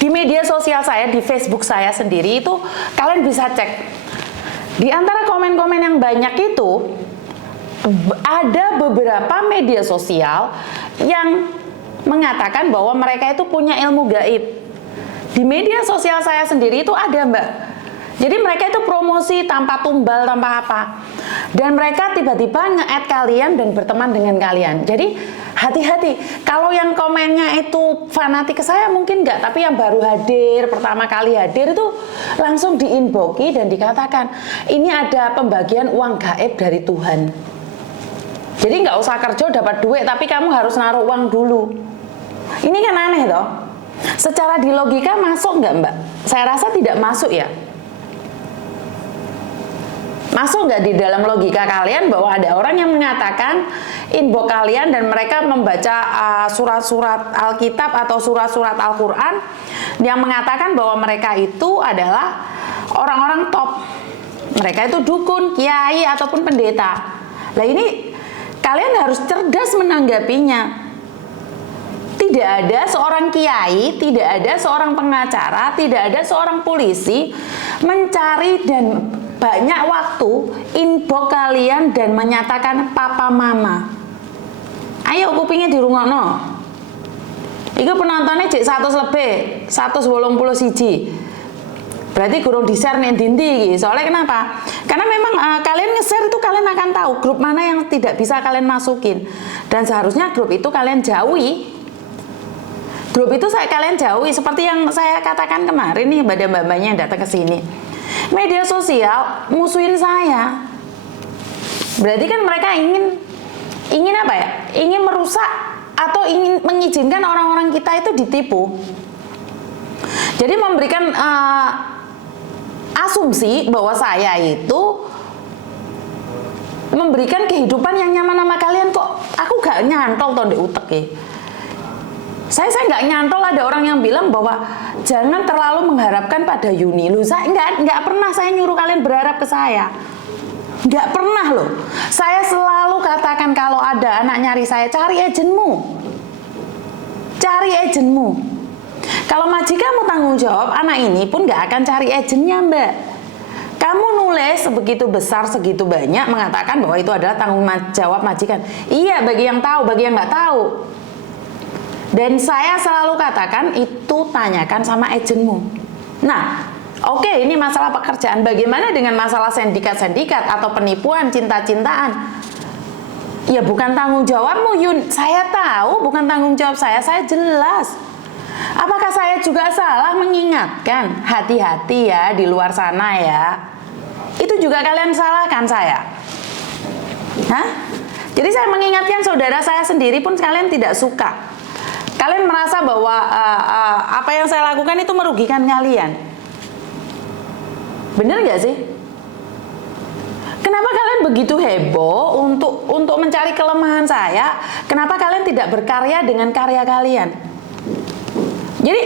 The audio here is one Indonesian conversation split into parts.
Di media sosial saya, di Facebook saya sendiri itu kalian bisa cek. Di antara komen-komen yang banyak itu ada beberapa media sosial yang mengatakan bahwa mereka itu punya ilmu gaib. Di media sosial saya sendiri itu ada, Mbak. Jadi mereka itu promosi tanpa tumbal, tanpa apa. Dan mereka tiba-tiba nge-add kalian dan berteman dengan kalian. Jadi hati-hati. Kalau yang komennya itu fanatik ke saya mungkin enggak, tapi yang baru hadir, pertama kali hadir itu langsung di-inboxi dan dikatakan, ini ada pembagian uang gaib dari Tuhan. Jadi nggak usah kerja dapat duit, tapi kamu harus naruh uang dulu. Ini kan aneh toh. Secara di logika masuk nggak, Mbak? Saya rasa tidak masuk ya. Masuk nggak di dalam logika kalian bahwa ada orang yang mengatakan inbox kalian dan mereka membaca surat-surat Alkitab atau surat-surat Al-Quran yang mengatakan bahwa mereka itu adalah orang-orang top. Mereka itu dukun, kiai ataupun pendeta. Nah ini kalian harus cerdas menanggapinya. Tidak ada seorang kiai, tidak ada seorang pengacara, tidak ada seorang polisi mencari dan banyak waktu inbox kalian dan menyatakan papa mama. Ayo kupingnya dirungokno. Iku penontonnya cek 100 lebih, 181. Berarti kurang di-share nih dinti. Soalnya kenapa? Karena memang kalian nge-share itu kalian akan tahu grup mana yang tidak bisa kalian masukin. Dan seharusnya grup itu kalian jauhi. Grup itu kalian jauhi. Seperti yang saya katakan kemarin nih pada mbak-mbaknya yang datang ke sini. Media sosial musuhin saya. Berarti kan mereka ingin apa ya? Ingin merusak atau ingin mengizinkan orang-orang kita itu ditipu. Jadi memberikan asumsi bahwa saya itu memberikan kehidupan yang nyaman sama kalian kok. Aku gak nyantol toh di utek ya. Saya nggak nyantol ada orang yang bilang bahwa jangan terlalu mengharapkan pada Yuni. Loh, saya nggak pernah saya nyuruh kalian berharap ke saya. Nggak pernah loh. Saya selalu katakan kalau ada anak nyari saya, cari agentmu. Cari agentmu. Kalau majikanmu tanggung jawab, anak ini pun nggak akan cari agentnya, Mbak. Kamu nulis sebegitu besar, segitu banyak mengatakan bahwa itu adalah tanggung jawab majikan. Iya, bagi yang tahu, bagi yang nggak tahu. Dan saya selalu katakan itu tanyakan sama agentmu. Nah, oke, ini masalah pekerjaan. Bagaimana dengan masalah sindikat-sindikat atau penipuan cinta-cintaan? Ya bukan tanggung jawabmu, Yun. Saya tahu bukan tanggung jawab saya jelas. Apakah saya juga salah mengingatkan? Hati-hati ya di luar sana ya. Itu juga kalian salahkan saya. Hah? Jadi saya mengingatkan saudara saya sendiri pun kalian tidak suka. Kalian merasa bahwa apa yang saya lakukan itu merugikan kalian. Bener nggak sih? Kenapa kalian begitu heboh untuk mencari kelemahan saya? Kenapa kalian tidak berkarya dengan karya kalian? Jadi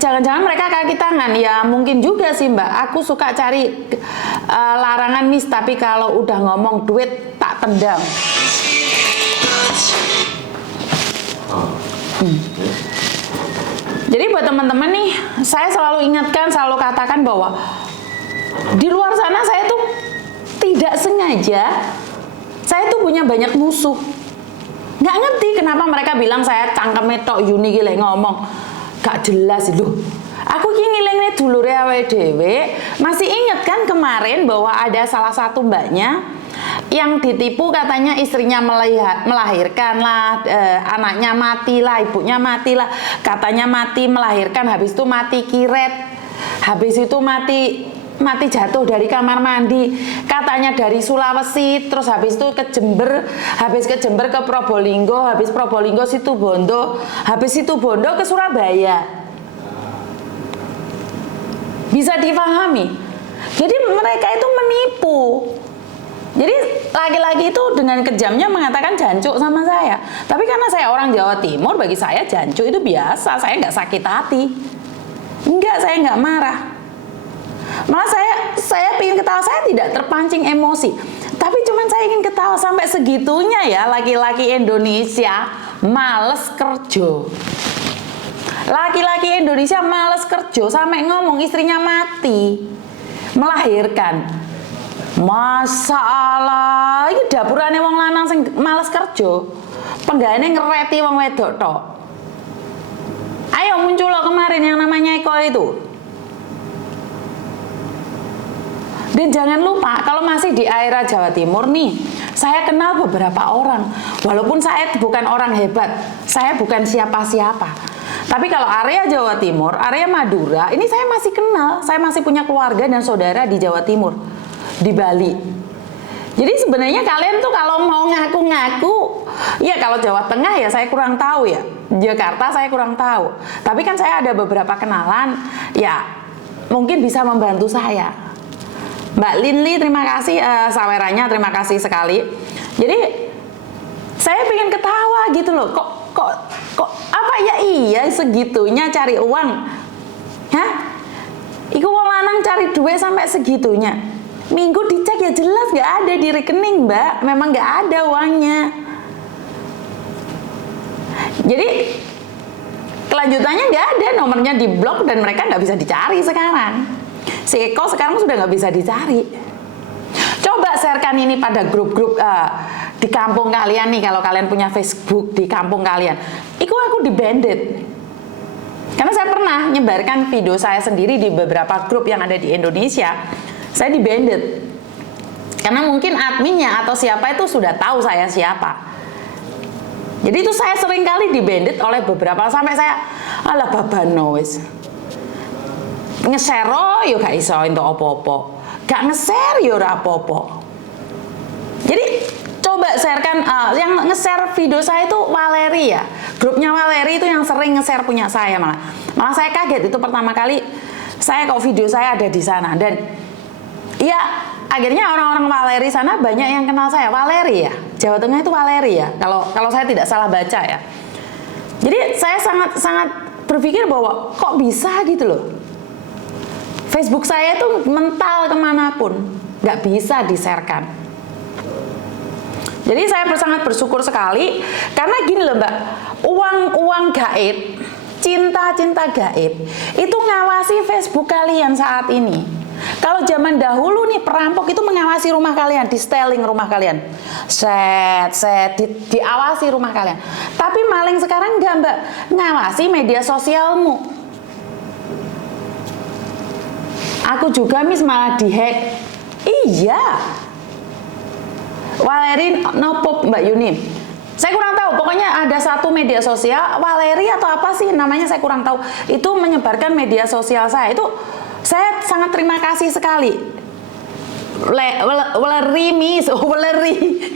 jangan-jangan mereka kaki tangan. Ya mungkin juga sih, Mbak. Aku suka cari larangan miss, tapi kalau udah ngomong duit tak tendang. Jadi buat teman-teman nih, saya selalu ingatkan, selalu katakan bahwa di luar sana saya tuh tidak sengaja, saya tuh punya banyak musuh. Nggak ngerti kenapa mereka bilang saya cangkeme tok Yuni gile ngomong, gak jelas itu. Aku ki ngilingne dulure awake dhewe, masih ingat kan kemarin bahwa ada salah satu mbaknya yang ditipu katanya istrinya melahirkan lah, anaknya mati lah, ibunya mati lah, katanya mati melahirkan, habis itu mati kiret, habis itu mati jatuh dari kamar mandi, katanya dari Sulawesi, terus habis itu ke Jember, habis ke Jember ke Probolinggo, habis Probolinggo Situbondo, habis Situbondo ke Surabaya. Bisa dipahami? Jadi mereka itu menipu. Jadi laki-laki itu dengan kejamnya mengatakan jancuk sama saya. Tapi karena saya orang Jawa Timur, bagi saya jancuk itu biasa. Saya nggak sakit hati. Enggak, saya nggak marah. Malah saya ingin ketawa, saya tidak terpancing emosi. Tapi cuman saya ingin ketawa sampai segitunya ya laki-laki Indonesia males kerja. Laki-laki Indonesia males kerja sampai ngomong istrinya mati, melahirkan. Masalah iki dapurane wong lanang sing males kerja. Penggaweane ngereti wong wedok tok. Ayo muncul loh kemarin yang namanya Eko itu. Dan jangan lupa kalau masih di area Jawa Timur nih, saya kenal beberapa orang. Walaupun saya bukan orang hebat, saya bukan siapa-siapa. Tapi kalau area Jawa Timur, area Madura, ini saya masih kenal. Saya masih punya keluarga dan saudara di Jawa Timur, di Bali. Jadi sebenarnya kalian tuh kalau mau ngaku-ngaku, ya kalau Jawa Tengah ya saya kurang tahu ya. Jakarta saya kurang tahu. Tapi kan saya ada beberapa kenalan, ya mungkin bisa membantu saya. Mbak Linli, terima kasih sawerannya, terima kasih sekali. Jadi saya pengen ketawa gitu loh. Kok apa ya iya segitunya cari uang? Hah? Iku wong lanang cari duit sampai segitunya. Minggu dicek ya jelas nggak ada di rekening, Mbak. Memang nggak ada uangnya. Jadi kelanjutannya nggak ada, nomornya diblok dan mereka nggak bisa dicari sekarang. Si Eko sekarang sudah nggak bisa dicari. Coba sharekan ini pada grup-grup di kampung kalian nih, kalau kalian punya Facebook di kampung kalian. Aku di-banded. Karena saya pernah nyebarkan video saya sendiri di beberapa grup yang ada di Indonesia. Saya di-banded. Karena mungkin adminnya atau siapa itu sudah tahu saya siapa. Jadi itu saya sering kali di-banded oleh beberapa, sampai saya alah babano wis. Nge-share yo gak iso entuk apa-apa. Gak nge-share yo ora apa-apa. Jadi coba sharekan, yang nge-share video saya itu Valeri ya. Grupnya Valeri itu yang sering nge-share punya saya malah. Malah saya kaget itu pertama kali saya kok video saya ada di sana, dan ya akhirnya orang-orang Valeri sana banyak yang kenal saya. Valeri ya. Jawa Tengah itu Valeri ya. Kalau saya tidak salah baca ya. Jadi saya sangat berpikir bahwa kok bisa gitu loh. Facebook saya itu mental kemanapun, nggak bisa di-sharekan. Jadi saya sangat bersyukur sekali, karena gini loh Mbak, uang gaib, cinta gaib, itu ngawasi Facebook kalian saat ini. Kalau zaman dahulu nih perampok itu mengawasi rumah kalian, di-styling rumah kalian, diawasi rumah kalian. Tapi maling sekarang enggak Mbak, ngawasi media sosialmu. Aku juga malah dihack. Iya. Valeri nopo Mbak Yuni. Saya kurang tahu. Pokoknya ada satu media sosial Valeri atau apa sih namanya, saya kurang tahu. Itu menyebarkan media sosial saya. Itu saya sangat terima kasih sekali. Valeri.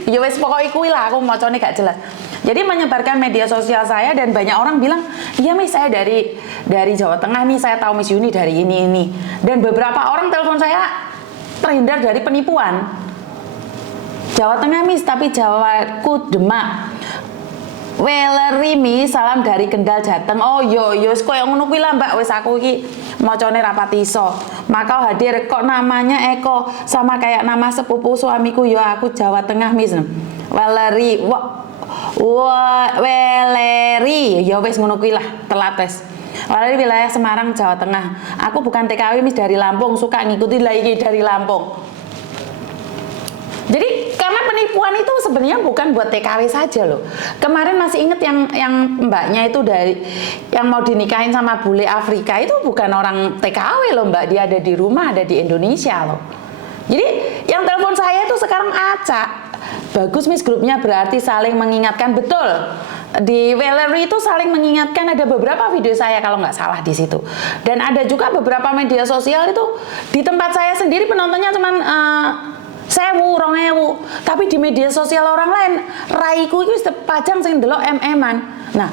Ya wes pokoknya kuwi lah, aku macane gak jelas. Jadi menyebarkan media sosial saya, dan banyak orang bilang, iya Miss, saya dari Jawa Tengah nih, saya tahu Miss Yuni dari ini. Dan beberapa orang telepon saya terhindar dari penipuan. Jawa Tengah Miss, tapi Jawaku Demak. Valeri Miss, salam dari Kendal Jateng. Oh yo koyo ngono kuwi lah Mbak, wis aku iki macane rapat iso. Makau hadir, kok namanya Eko sama kayak nama sepupu suamiku. Yo aku Jawa Tengah Miss. Valeri. Valeri, ya wes ngono kuwi lah, telat wes. Valeri wilayah Semarang, Jawa Tengah. Aku bukan TKW Miss, dari Lampung, suka ngikuti lagi dari Lampung. Jadi karena penipuan itu sebenarnya bukan buat TKW saja loh. Kemarin masih inget yang mbaknya itu yang mau dinikahin sama bule Afrika, itu bukan orang TKW loh Mbak, dia ada di rumah, ada di Indonesia loh. Jadi yang telepon saya itu sekarang acak. Bagus Miss, grupnya berarti saling mengingatkan. Betul, di Valeri itu saling mengingatkan. Ada beberapa video saya kalau nggak salah di situ, dan ada juga beberapa media sosial itu. Di tempat saya sendiri penontonnya cuman 1000, 2000, tapi di media sosial orang lain raiku itu pajang sing delok MM-an. Nah,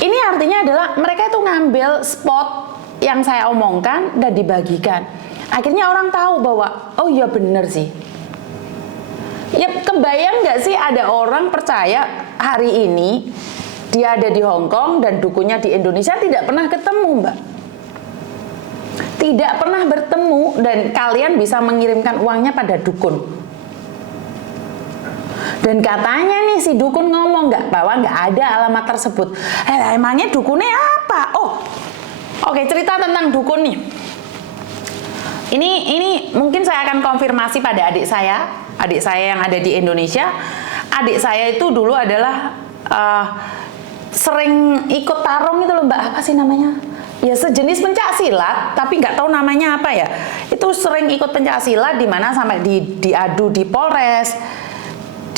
ini artinya adalah mereka itu ngambil spot yang saya omongkan dan dibagikan. Akhirnya orang tahu bahwa oh iya bener sih. Ya kebayang nggak sih ada orang percaya hari ini dia ada di Hong Kong dan dukunnya di Indonesia, tidak pernah ketemu Mbak. Tidak pernah bertemu, dan kalian bisa mengirimkan uangnya pada dukun. Dan katanya nih si dukun ngomong bahwa nggak ada alamat tersebut. Emangnya dukunnya apa? Oh, Oke, cerita tentang dukun nih. Ini mungkin saya akan konfirmasi pada adik saya yang ada di Indonesia. Adik saya itu dulu adalah sering ikut tarung itu loh Mbak, apa sih namanya? Ya sejenis pencak silat, tapi nggak tahu namanya apa ya. Itu sering ikut pencak silat di mana sampai diadu di Polres.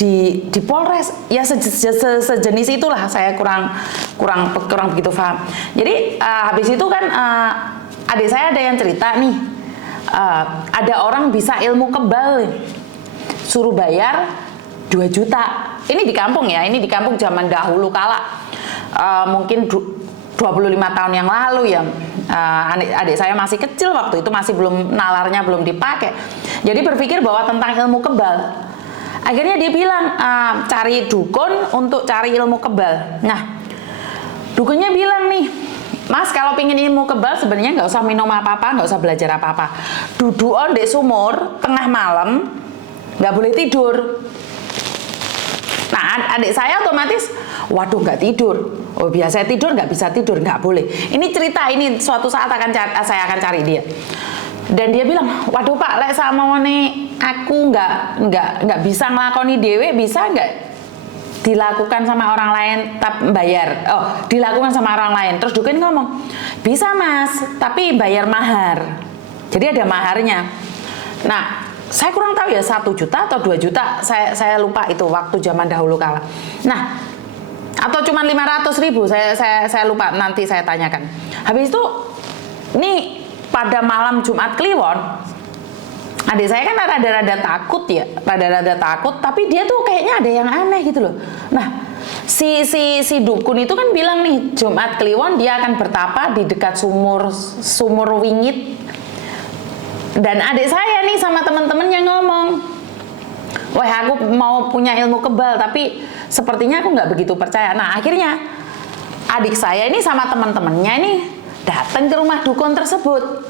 Di Polres ya sejenis itulah, saya kurang begitu paham. Jadi habis itu kan adik saya ada yang cerita nih, ada orang bisa ilmu kebal, suruh bayar 2 juta. Ini di kampung ya, ini di kampung zaman dahulu kala, mungkin 25 tahun yang lalu ya. Adik saya masih kecil waktu itu, masih belum, nalarnya belum dipakai. Jadi berpikir bahwa tentang ilmu kebal. Akhirnya dia bilang cari dukun untuk cari ilmu kebal. Nah, dukunnya bilang nih, Mas kalau pingin ilmu kebal sebenarnya nggak usah minum apa-apa, nggak usah belajar apa-apa. Dudukan di sumur tengah malam, nggak boleh tidur. Nah, adik saya otomatis, waduh nggak tidur. Oh biasa tidur, nggak bisa tidur, nggak boleh. Ini cerita, ini suatu saat saya akan cari dia. Dan dia bilang, waduh Pak, lek sama nih aku nggak bisa ngelakoni dewe, bisa nggak dilakukan sama orang lain tapi bayar? Oh, dilakukan sama orang lain. Terus dukun ngomong, bisa Mas, tapi bayar mahar. Jadi ada maharnya. Nah, saya kurang tahu ya 1 juta atau 2 juta, saya lupa itu waktu zaman dahulu kala. Nah, atau cuma 500.000, saya lupa, nanti saya tanyakan. Habis itu, nih pada malam Jumat Kliwon, adik saya kan rada-rada takut ya, rada-rada takut, tapi dia tuh kayaknya ada yang aneh gitu loh. Nah, si dukun itu kan bilang nih, Jumat Kliwon dia akan bertapa di dekat sumur wingit. Dan adik saya nih sama teman-temannya ngomong, wah aku mau punya ilmu kebal, tapi sepertinya aku nggak begitu percaya. Nah akhirnya adik saya ini sama teman-temannya ini datang ke rumah dukun tersebut.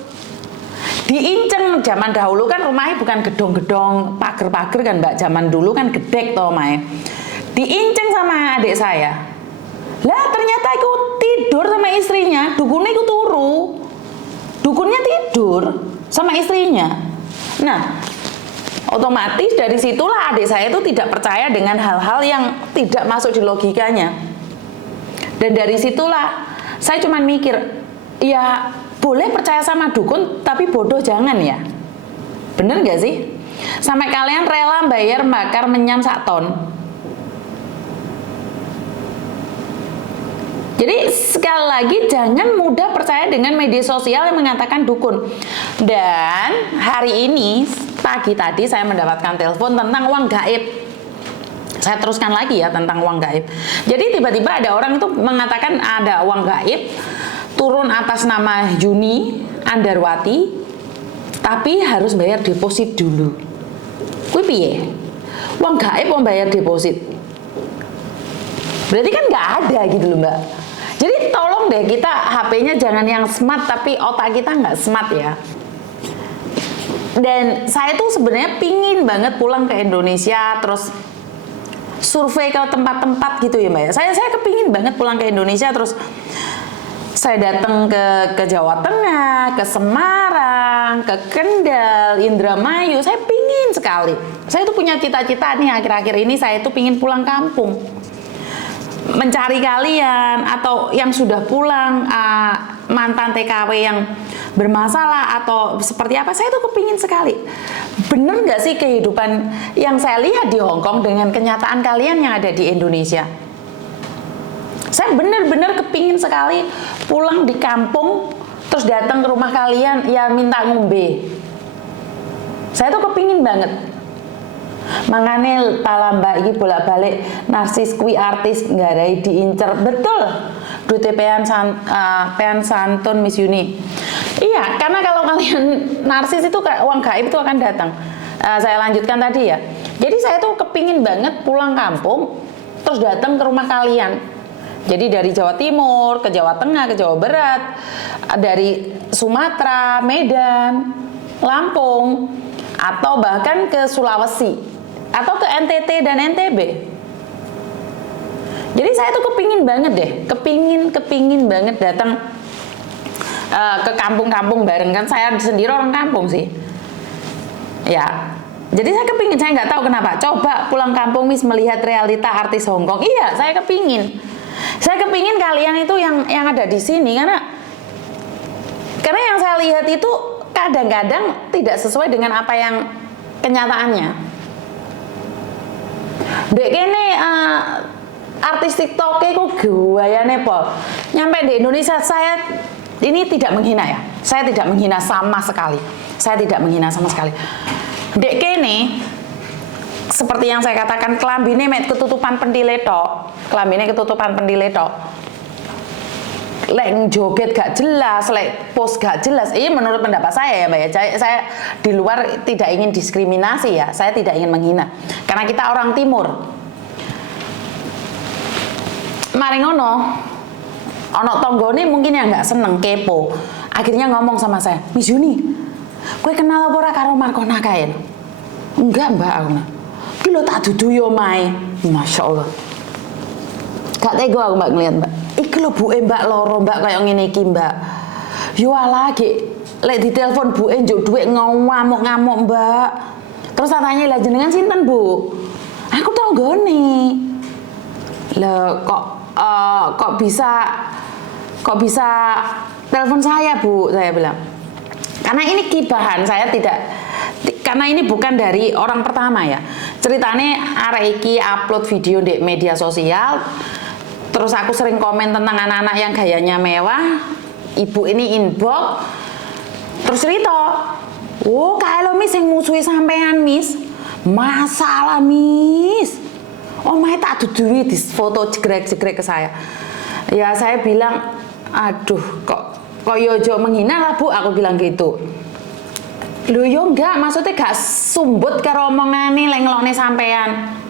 Diinceng, zaman dahulu kan rumahnya bukan gedong-gedong pagar-pagar kan Mbak, zaman dulu kan gedek toh main. Diinceng sama adik saya. Lah ternyata aku tidur sama istrinya, dukunnya aku turu. Dukunnya tidur sama istrinya. Nah, otomatis dari situlah adik saya itu tidak percaya dengan hal-hal yang tidak masuk di logikanya. Dan dari situlah saya cuma mikir, ya boleh percaya sama dukun, tapi bodoh jangan ya. Bener gak sih? Sampai kalian rela bayar bakar menyam 1 ton. Jadi sekali lagi jangan mudah percaya dengan media sosial yang mengatakan dukun. Dan hari ini pagi tadi saya mendapatkan telepon tentang uang gaib. Saya teruskan lagi ya tentang uang gaib. Jadi tiba-tiba ada orang itu mengatakan ada uang gaib turun atas nama Yuni Andarwati, tapi harus bayar deposit dulu. Kuwi piye? Uang gaib mau bayar deposit. Berarti kan nggak ada gitu loh Mbak. Jadi tolong deh kita HP-nya jangan yang smart tapi otak kita nggak smart ya. Dan saya tuh sebenarnya pingin banget pulang ke Indonesia terus survei ke tempat-tempat gitu ya Mbak. Saya kepingin banget pulang ke Indonesia terus saya datang ke Jawa Tengah, ke Semarang, ke Kendal, Indramayu. Saya pingin sekali. Saya tuh punya cita-cita nih akhir-akhir ini, saya tuh pingin pulang kampung. Mencari kalian atau yang sudah pulang, mantan TKW yang bermasalah atau seperti apa, saya tuh kepingin sekali. Bener nggak sih kehidupan yang saya lihat di Hong Kong dengan kenyataan kalian yang ada di Indonesia? Saya bener-bener kepingin sekali pulang di kampung terus datang ke rumah kalian ya minta ngombe. Saya tuh kepingin banget. Makanya pala mbak ini bolak-balik narsis kui artis nggarai diincer. Betul. Duitnya pean santun Miss Yuni. Iya, karena kalau kalian narsis itu uang gaib itu akan datang. Saya lanjutkan tadi ya. Jadi saya tuh kepingin banget pulang kampung terus datang ke rumah kalian. Jadi dari Jawa Timur, ke Jawa Tengah, ke Jawa Barat, dari Sumatera, Medan, Lampung, atau bahkan ke Sulawesi, atau ke NTT dan NTB. Jadi saya tuh kepingin banget deh, kepingin banget datang ke kampung-kampung bareng kan, saya sendiri orang kampung sih. Ya. Jadi saya kepingin, saya nggak tahu kenapa. Coba pulang kampung Miss melihat realita artis Hongkong. Iya, saya kepingin. Saya kepingin kalian itu yang ada di sini karena yang saya lihat itu kadang-kadang tidak sesuai dengan apa yang kenyataannya. Dek kene artis TikTok kok gayane pol. Nyampe di Indonesia saya ini tidak menghina ya. Saya tidak menghina sama sekali. Saya tidak menghina sama sekali. Dek kene seperti yang saya katakan kelambine met ketutupan pendile tok. Kelambine ketutupan pendile tok. Lek joget gak jelas, lek post gak jelas. Ini menurut pendapat saya ya Mbak ya. Saya di luar tidak ingin diskriminasi ya. Saya tidak ingin menghina. Karena kita orang timur. Mari ngono. Ono tonggone mungkin yang nggak seneng kepo. Akhirnya ngomong sama saya, "Miss Yuni, kowe kenal apa ora karo Markona kae?" "Enggak, Mbak." Aku bilang, "Ki lho tak dudu yo mae." Masya Allah. Gak tega aku Mbak ngeliat Mbak. "Iki lho buke Mbak loro Mbak kaya ngene iki Mbak." Yo ala ge lek ditelepon buke njuk dhuwit ngamuk-ngamuk Mbak. Terus tak tanya, "Lah jenengan sinten, Bu?" "Aku tonggone." "Lah kok bisa telepon saya Bu?" Saya bilang. Karena ini kibahan, saya tidak, karena ini bukan dari orang pertama ya. Ceritanya arek iki upload video di media sosial. Terus aku sering komen tentang anak-anak yang gayanya mewah. Ibu ini inbox. Terus cerita, "Oh, kalau Miss yang musuhi sampean Miss." "Masalah Miss. Oh, mae tak dudui di foto jegrek-jegrek ke saya." Ya saya bilang, "Aduh, kok yojo menghina lah Bu," aku bilang gitu. "Loh yo enggak, maksudnya gak sumbut karo omongane lek ngelokne sampean."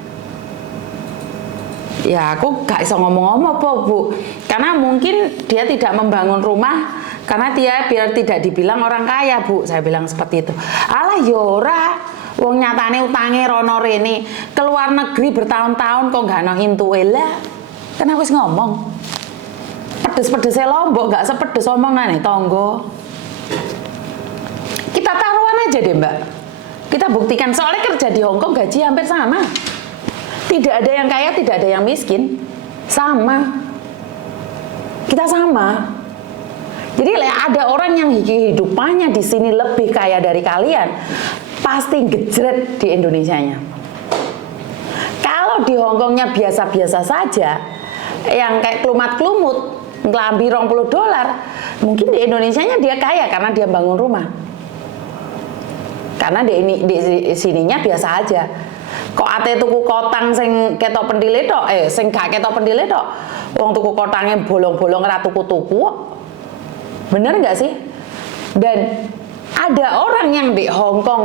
Ya aku gak bisa ngomong-ngomong Bu, karena mungkin dia tidak membangun rumah karena dia biar tidak dibilang orang kaya Bu, saya bilang seperti itu. "Alah yora, wong nyatane utange rono rene, keluar negeri bertahun-tahun kok gak ono intuke lah." Kan aku wis ngomong. Pedes-pedesnya Lombok gak sepedes omongane tonggo. Kita taruhan aja deh Mbak. Kita buktikan, soalnya kerja di Hongkong gaji hampir sama. Tidak ada yang kaya, tidak ada yang miskin. Sama. Kita sama. Jadi ada orang yang kehidupannya di sini lebih kaya dari kalian, pasti gejret di Indonesianya. Kalau di Hongkongnya biasa-biasa saja, yang kayak kelumat-kelumut, ngelambi $20, mungkin di Indonesianya dia kaya karena dia bangun rumah. Karena di sininya biasa aja. Kok ate tuku kotang sing ketok pendile tok, sing gak ketok pendile tok. Wong tuku kotange bolong-bolong ora tuku-tuku. Bener nggak sih? Dan ada orang yang di Hongkong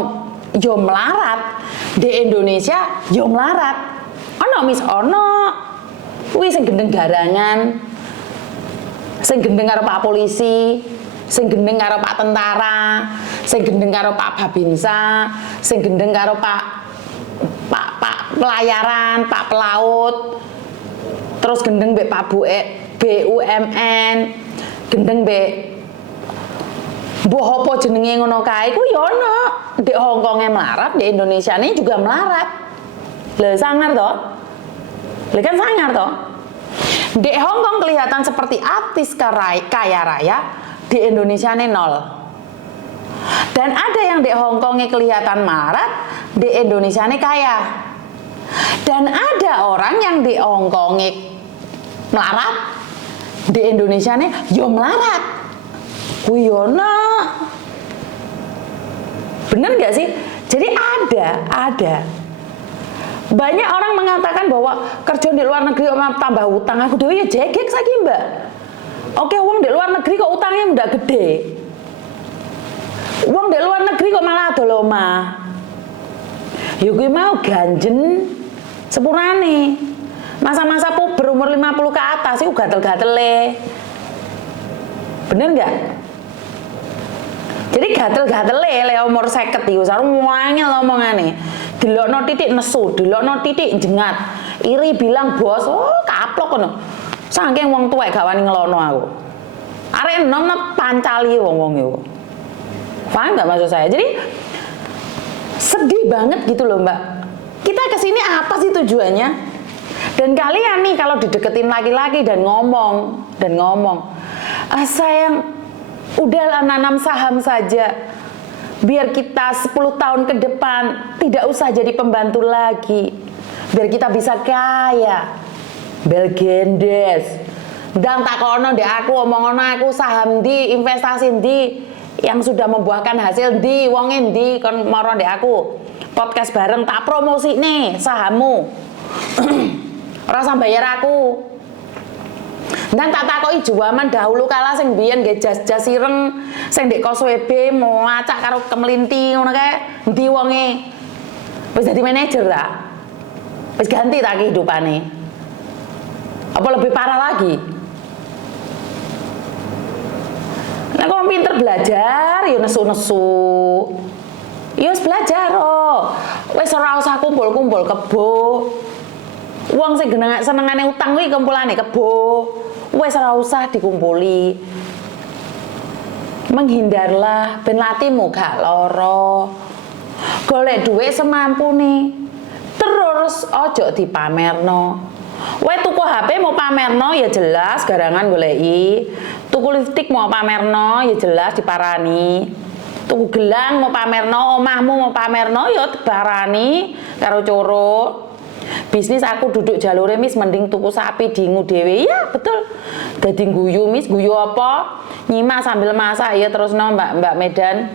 yo melarat, di Indonesia yo melarat. Ono Miss ono. Kuwi sing gendeng garangan. Sing gendeng karo Pak Polisi, sing gendeng karo Pak Tentara, sing gendeng karo Pak Babinsa, sing gendeng karo Pak Pelayaran, Pak Pelaut, terus gendeng mbek Pak BUMN, gendeng mbek mbuh apa jenenge ngono kae ku ya ono. Di Hongkonge melarat, di Indonesia ini juga melarat. Lah sangar toh? Lah kan sangar toh? Di Hongkong kelihatan seperti artis kaya raya, di Indonesia ini nol. Dan ada yang di Hongkongnya kelihatan melarat, di Indonesia ini kaya. Dan ada orang yang di Hongkongnya melarat, di Indonesia ini yo melarat. Kuyona. Bener gak sih? Jadi ada. Banyak orang mengatakan bahwa kerja di luar negeri tambah utang. Aku dewe ya jegek saiki Mbak. Oke, uang di luar negeri kok utangnya udah gede. Uang di luar negeri kok malah adol omah. Ya gue mau ganjen sepurane. Masa-masa puber umur 50 ke atas itu gatel-gatele. Bener nggak? Jadi gatel-gatele le umur 50 iku sarung wangel omongane. Delokno titik nesu, delokno titik jengat. Iri bilang bos, oh kaplok ngono. Saking wong tuwek gak wani ngelono aku. Arek enom pancali wong-wong yo. Paham nggak maksud saya? Jadi sedih banget gitu loh Mbak. Kita kesini apa sih tujuannya? Dan kalian nih kalau dideketin laki-laki dan ngomong, sayang, udahlah nanam saham saja. Biar kita 10 tahun ke depan tidak usah jadi pembantu lagi. Biar kita bisa kaya. Belgendes. Dan takono ndek aku omongono aku saham di, investasi di yang sudah membuahkan hasil di, wonge ndi kon moro ndek aku. Podcast bareng tak promosi nih sahammu. Ora usah bayar aku. Dan tak takoki juaman dahulu kala sing biyen nggih jas-jas ireng sing ndek kos WB mau ngacak karo kemelinti ngono kae ndi wonge. Wis dadi manajer ta? Wis ganti ta kehidupane? Apa lebih parah lagi? Nah, kok pinter belajar ya nesu-nesu. Ya wis belajar oh. Wis ora usah kumpul-kumpul kebo. Uang sing senengane utang kuwi kumpulane kebo. Wes ora usah dikumpuli. Menghindarlah ben latimu gak loro. Golek duit semampune. Terus ojo dipamerno. Wae tuku HP mau pamerno ya jelas garangan goleki. Tuku lipstik mau pamerno ya jelas diparani. Tuku gelang mau pamerno, omahmu mau pamerno ya diparani karo coro. Bisnis aku duduk jalure mis mending tuku sapi dingu dhewe. Ya betul. Dadi guyu mis, guyu apa? Nyimak sambil masak ya terus no Mbak Medan.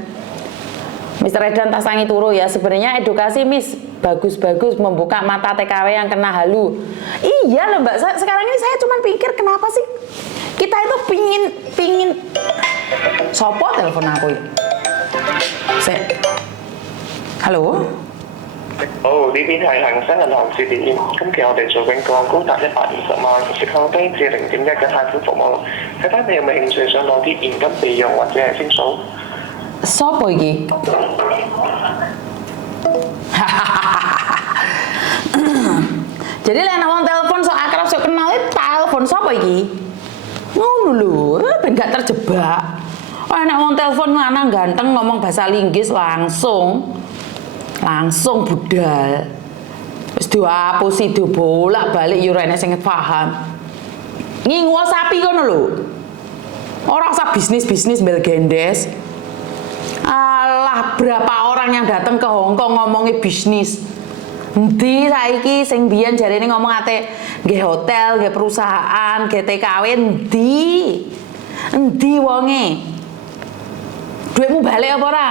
Mr. Edan tasangi turu ya. Sebenarnya edukasi mis bagus-bagus membuka mata TKW yang kena halu. Iya loh Mbak. Sekarang ini saya cuma pikir kenapa sih kita itu pingin sopo telepon aku ya. Halo.呢邊係恒生銀行致電，今期我哋做緊個高達120萬息口低至0.1嘅貸款服務，睇睇你有冇興趣想攞啲現金備用或者係升數？Sopo iki? Jadi lek wong telepon sok akrab sok kenal telepon sapa iki? Ngono lho, ben gak terjebak. Nek wong telepon lanang ganteng ngomong bahasa Inggris langsung budal. Wis dihapusi bolak-balik yo ora enek sing paham. Ngingu sapi ngono lho. Ora usah bisnis-bisnis belgendes. Alah, berapa orang yang datang ke Hongkong ngomongin bisnis. Endi saiki sing biyen jarene ngomong ate nggih hotel, nggih perusahaan, nggih TKW endi? Endi wonge? Duitmu balik apa ora?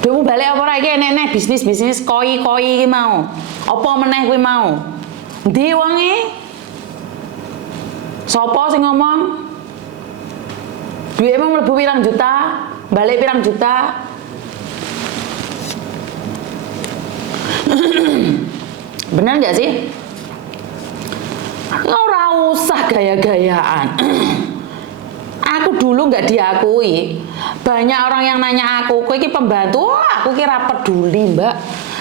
Duitmu balik apa ora iki enek-enek bisnis-bisnis koi-koi iki mau. Apa meneh kuwi mau? Endi wonge? Sopo sing ngomong? Duitmu mlebu pirang juta, balik pirang juta. Benar nggak sih? Ora usah gaya-gayaan. Aku dulu nggak diakui. Banyak orang yang nanya aku, kowe iki pembantu? Wah, aku kira peduli, Mbak.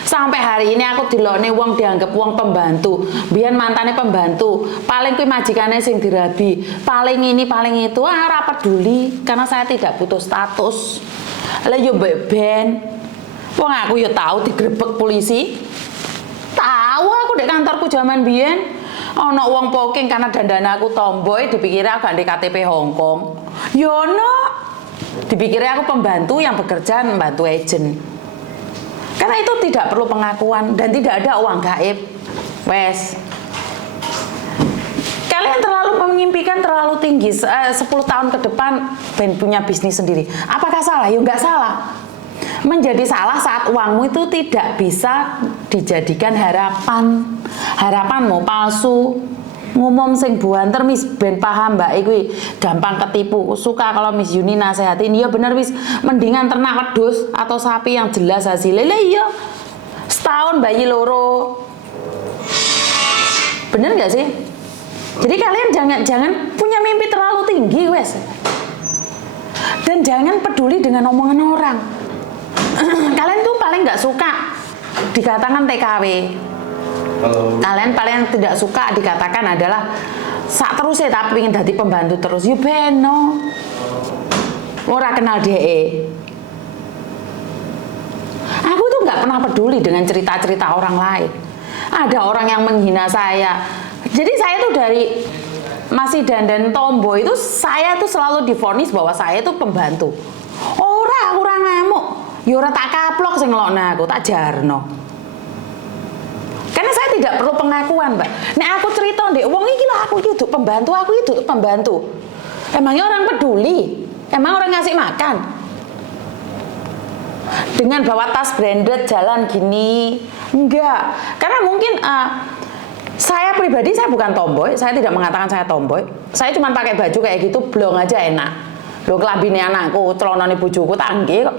Sampai hari ini aku dilokne wong dianggap wong pembantu. Biyen mantane pembantu, paling kuwi majikane sing dirabi, paling ini paling itu, ora peduli karena saya tidak butuh status. Lah yo ben. Wong aku yo tahu digrebek polisi. Tahu aku di kantorku zaman biyen ana wong poking karena dandana aku tomboy dipikirnya aku di KTP Hongkong. Yo no. Dipikirnya aku pembantu yang bekerja membantu agent. Karena itu tidak perlu pengakuan dan tidak ada uang gaib. Wes. Kalian terlalu mengimpikan terlalu tinggi 10 tahun ke depan pengen punya bisnis sendiri. Apakah salah? Ya enggak salah. Menjadi salah saat uangmu itu tidak bisa dijadikan harapan. Harapanmu palsu. Ngomong sing buanter mis ben paham Mbak iki gampang ketipu. Suka kalau Miss Yuni nasehatin, iya bener wis mendingan ternak wedhus atau sapi yang jelas hasilnya. Lah iya. Setahun bayi loro. Bener nggak sih? Jadi kalian jangan punya mimpi terlalu tinggi wes. Dan jangan peduli dengan omongan orang. Kalian tuh paling nggak suka dikatakan TKW. Kalian paling tidak suka dikatakan adalah sak terus tapi pengen dadi pembantu terus. Yo beno. Ora kenal DE. Aku tuh nggak pernah peduli dengan cerita-cerita orang lain. Ada orang yang menghina saya. Jadi saya tuh dari masih dandan tomboy itu saya tuh selalu divonis bahwa saya itu pembantu. Ora ngamuk. Ya ora tak kaplok sing ngelokno aku, tak jarno. Karena saya tidak perlu pengakuan, Mbak. Nek aku cerita ndek wong iki lho aku iki pembantu, aku itu pembantu. Emangnya orang peduli? Emang orang ngasih makan? Dengan bawa tas branded jalan gini? Enggak. Karena mungkin saya pribadi saya bukan tomboy, saya tidak mengatakan saya tomboy. Saya cuma pakai baju kayak gitu blong aja enak. Lho kelambine anakku, celonane bojoku tak nggih kok.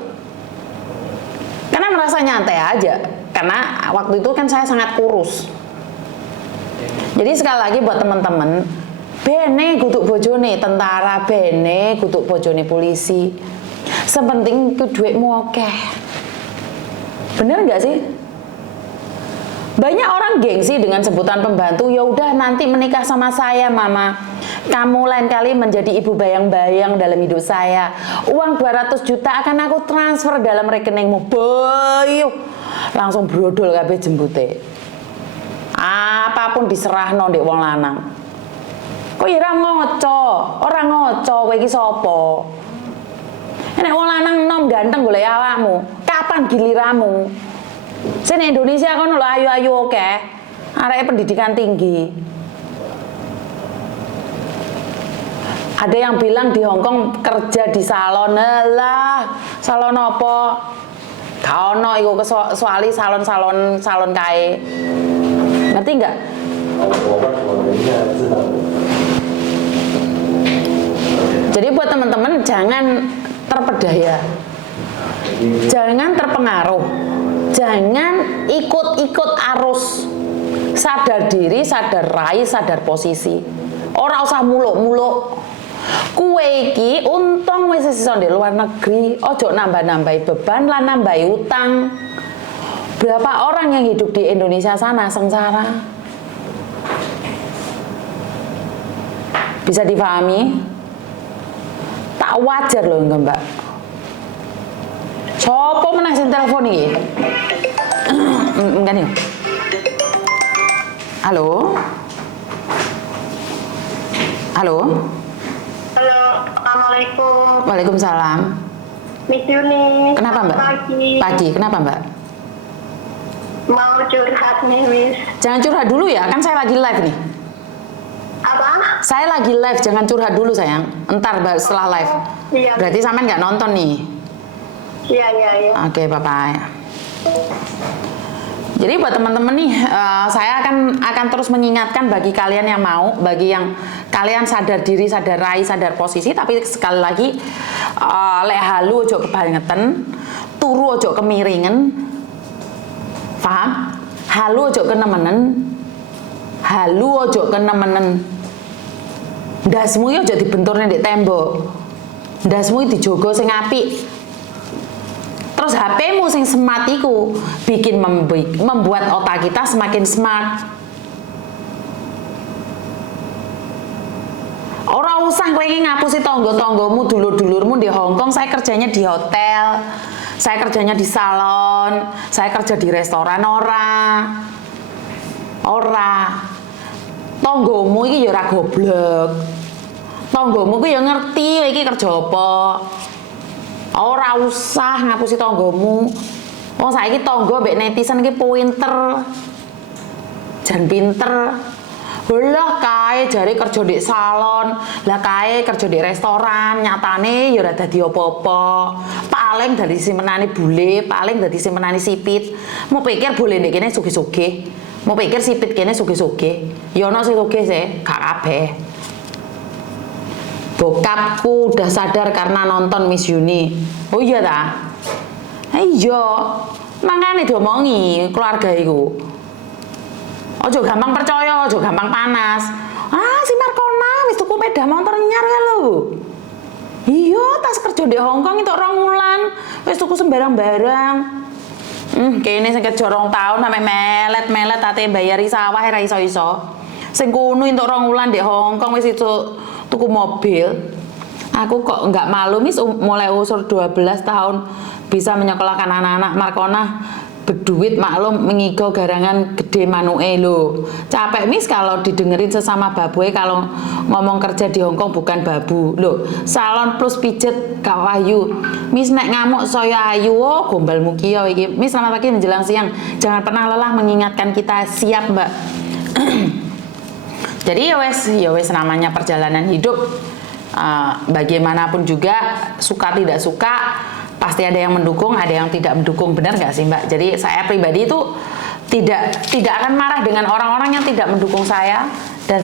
Karena merasa nyantai aja. Karena waktu itu kan saya sangat kurus. Jadi sekali lagi buat teman-teman, bene kutuk bojone tentara, bene kutuk bojone polisi. Sepenting ku duitmu oke. Bener nggak sih? Banyak orang gengsi dengan sebutan pembantu. Ya udah nanti menikah sama saya, Mama. Kamu lain kali menjadi ibu bayang-bayang dalam hidup saya. Uang 200 juta akan aku transfer dalam rekeningmu. Boyuh. Langsung brodol kabeh jembute. Apapun diserahno ndek wong lanang. Kok ora ngoco? Ora ngoco kowe iki sapa? Nek wong lanang nom ganteng golek awakmu, kapan giliranmu? Sing Indonesia kono lho ayu-ayu oke. Areke pendidikan tinggi. Ada yang bilang di Hongkong kerja di salon. Lah, salon apa? Gak ono iku kecuali salon kae. Ngerti enggak? Jadi buat teman-teman jangan terpedaya. Jangan terpengaruh. Jangan ikut-ikut arus. Sadar diri, sadar rai, sadar posisi. Ora usah muluk-muluk. Kue iki untung wis iso ndek luar negeri, ojo nambah-nambahi beban lan nambahi utang. Berapa orang yang hidup di Indonesia sana sengsara? Bisa dipahami? Tak wajar loh enggak, Mbak. Sopo meneh sing telepon iki? Enggak nih. Halo? Halo? Halo, Assalamualaikum. Waalaikumsalam. Miss Yuni. Kenapa, Mbak? Pagi. Kenapa, Mbak? Mau curhat nih, Miss. Jangan curhat dulu ya, kan saya lagi live nih. Apa? Saya lagi live, jangan curhat dulu sayang. Entar setelah live. Iya. Berarti sampean nggak nonton nih. Iya. Oke, bye-bye. Jadi buat teman-teman nih, saya akan terus mengingatkan bagi kalian yang mau, bagi yang kalian sadar diri, sadar rai, sadar posisi, tapi sekali lagi lek halu ojo kebangetan, turu ojo kemiringen, paham? Halu ojo kenemenen, halu ojo kenemenen, ndasmu yo ojo dibenturne ndek tembok, ndasmu dijogo sing apik. Terus HP-mu sing smart iku bikin membuat otak kita semakin smart. Ora usah kowe iki ngapusi tangga-tanggamu, dulur-dulurmu di Hongkong. Saya kerjanya di hotel, saya kerjanya di salon, saya kerja di restoran. Ora. Tanggamu iki ya ora goblok. Tanggamu ku ya ngerti iki kerja apa. Ora usah ngapusi tanggamu. Wong saiki tangga mbek netizen iki pinter. Jan pinter. Lah kae jare kerja di salon, lah kae kerja di restoran, nyatane ya ora dadi apa-apa. Paling dari simpenane bule, paling dari simpenane sipit. Mau pikir bule ndek kene sugih-sugih. Mau pikir sipit kene sugih-sugih. Ya ono sing sugih sih, gak kabeh. Bokapku udah sadar karena nonton Miss Yuni. Oh iya ta? Iya. Makanya diomongi keluarga iku. Ojo gampang percaya, ojo gampang panas. Si Markona wis tuku sepeda motor nyar ya lho. Iya, tas kerja di Hongkong itu 2 wulan. Wis tuku sembarang barang. Kene sing kerja 2 tahun sampe melet-melet ate mbayari sawah ora iso-iso. Sing kuno entuk 2 wulan di Hong Kong wis itu tuku mobil. Aku kok nggak malu Miss mulai umur 12 tahun bisa menyekolahkan anak-anak Markona berduit maklum mengigo garangan gede manuke lho. Capek Miss kalau didengerin sesama babuke kalau ngomong kerja di Hong Kong bukan babu. Lho, salon plus pijet Kak Wahyu. Miss nek ngamuk saya ayu oh gombalmu ki yo iki. Miss selamat pagi menjelang siang. Jangan pernah lelah mengingatkan kita siap, Mbak. Jadi ya wes namanya perjalanan hidup. Bagaimanapun juga suka tidak suka pasti ada yang mendukung, ada yang tidak mendukung, benar nggak sih Mbak? Jadi saya pribadi itu tidak akan marah dengan orang-orang yang tidak mendukung saya.